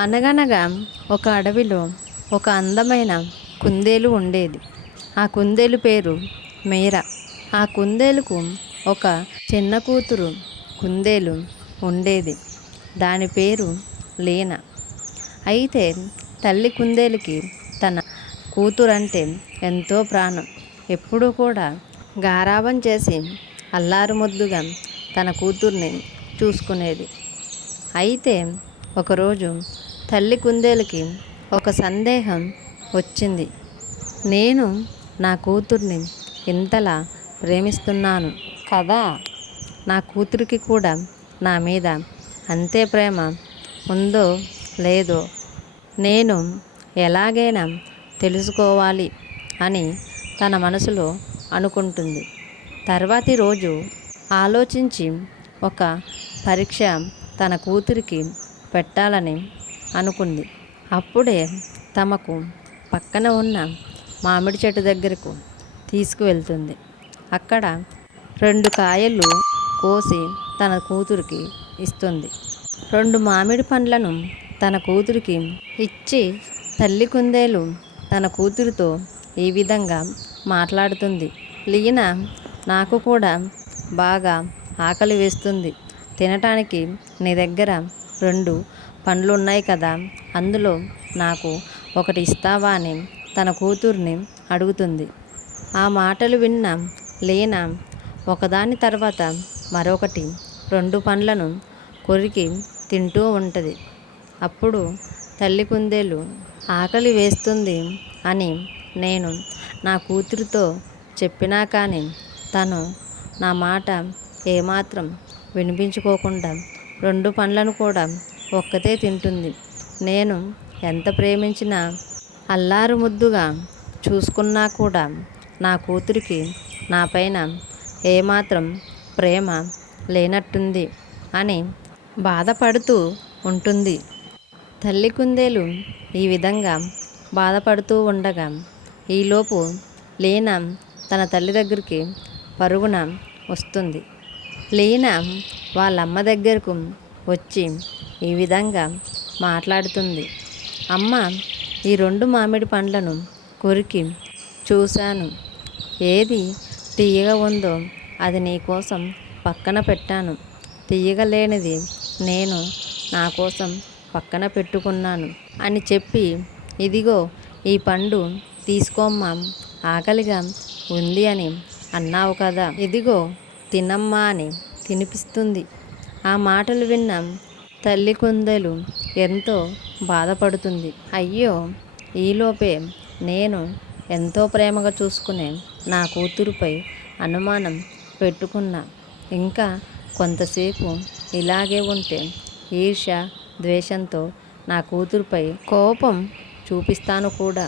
అనగనగా ఒక అడవిలో ఒక అందమైన కుందేలు ఉండేది. ఆ కుందేలు పేరు మీరా. ఆ కుందేలుకు ఒక చిన్న కూతురు కుందేలు ఉండేది. దాని పేరు లీనా. అయితే తల్లి కుందేలుకి తన కూతురంటే ఎంతో ప్రాణం. ఎప్పుడూ కూడా గారాబం చేసి అల్లారు ముద్దుగా తన కూతుర్ని చూసుకునేది. అయితే ఒకరోజు తల్లి కుందేలుకి ఒక సందేహం వచ్చింది. నేను నా కూతుర్ని ఇంతలా ప్రేమిస్తున్నాను కదా? నా కూతురికి కూడా నా మీద అంతే ప్రేమ ఉందో లేదో నేను ఎలాగైనా తెలుసుకోవాలి అని తన మనసులో అనుకుంటుంది. తర్వాతి రోజు ఆలోచించి ఒక పరీక్ష తన కూతురికి పెట్టాలని అనుకుంది. అప్పుడే తమకు పక్కన ఉన్న మామిడి చెట్టు దగ్గరకు తీసుకువెళ్తుంది. అక్కడ రెండు కాయలు కోసి తన కూతురికి ఇస్తుంది. రెండు మామిడి పండ్లను తన కూతురికి ఇచ్చి తల్లి కుందేలు తన కూతురితో ఈ విధంగా మాట్లాడుతుంది. లీన నాకు కూడా బాగా ఆకలి వేస్తుంది. తినటానికి నీ దగ్గర రెండు పండ్లు ఉన్నాయి కదా అందులో నాకు ఒకటి ఇస్తావా అని తన కూతుర్ని అడుగుతుంది. ఆ మాటలు విన్న లీనా ఒకదాని తర్వాత మరొకటి రెండు పండ్లను కొరికి తింటూ ఉంటుంది. అప్పుడు తల్లి కుందేలు ఆకలి వేస్తుంది అని నేను నా కూతురితో చెప్పినా కానీ తను నా మాట ఏమాత్రం వినిపించుకోకుండా రెండు పండ్లను కూడా ఒక్కతే తింటుంది. నేను ఎంత ప్రేమించినా అల్లారు ముద్దుగా చూసుకున్నా కూడా నా కూతురికి నా పైన ఏమాత్రం ప్రేమ లేనట్టుంది అని బాధపడుతూ ఉంటుంది. తల్లి కుందేలు ఈ విధంగా బాధపడుతూ ఉండగా ఈలోపు లీన తన తల్లి దగ్గరికి పరుగున వస్తుంది. లీన వాళ్ళమ్మ దగ్గరకు వచ్చి ఈ విధంగా మాట్లాడుతుంది. అమ్మ ఈ రెండు మామిడి పండ్లను కొరికి చూశాను. ఏది తీయగా ఉందో అది నీకోసం పక్కన పెట్టాను. తీయగా లేనిది నేను నా కోసం పక్కన పెట్టుకున్నాను అని చెప్పి ఇదిగో ఈ పండు తీసుకోమ్మా ఆకలిగా ఉంది అని అన్నావు కదా. ఇదిగో తినమ్మా అని తినిపిస్తుంది. ఆ మాటలు విన్న తల్లి కుందేలు ఎంతో బాధపడుతుంది. అయ్యో ఈలోపే నేను ఎంతో ప్రేమగా చూసుకునే నా కూతురుపై అనుమానం పెట్టుకున్నా. ఇంకా కొంతసేపు ఇలాగే ఉంటే ఈర్ష ద్వేషంతో నా కూతురుపై కోపం చూపిస్తాను కూడా.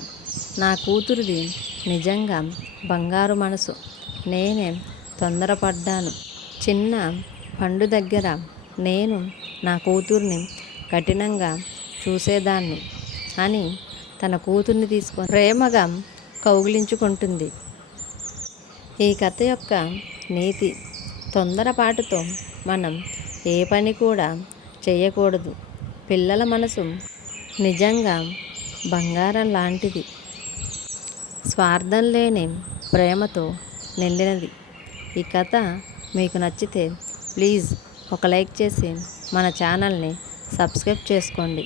నా కూతురిది నిజంగా బంగారు మనసు. నేనే తొందరపడ్డాను. చిన్న పండు దగ్గర నేను నా కూతుర్ని కఠినంగా చూసేదాన్ని అని తన కూతుర్ని తీసుకొని ప్రేమగా కౌగిలించుకుంటుంది. ఈ కథ యొక్క నీతి తొందరపాటుతో మనం ఏ పని కూడా చేయకూడదు. పిల్లల మనసు నిజంగా బంగారం లాంటిది. స్వార్థం లేని ప్రేమతో నిండినది. ఈ కథ మీకు నచ్చితే ప్లీజ్ ఒక లైక్ చేసి మన ఛానల్ని సబ్స్క్రైబ్ చేసుకోండి.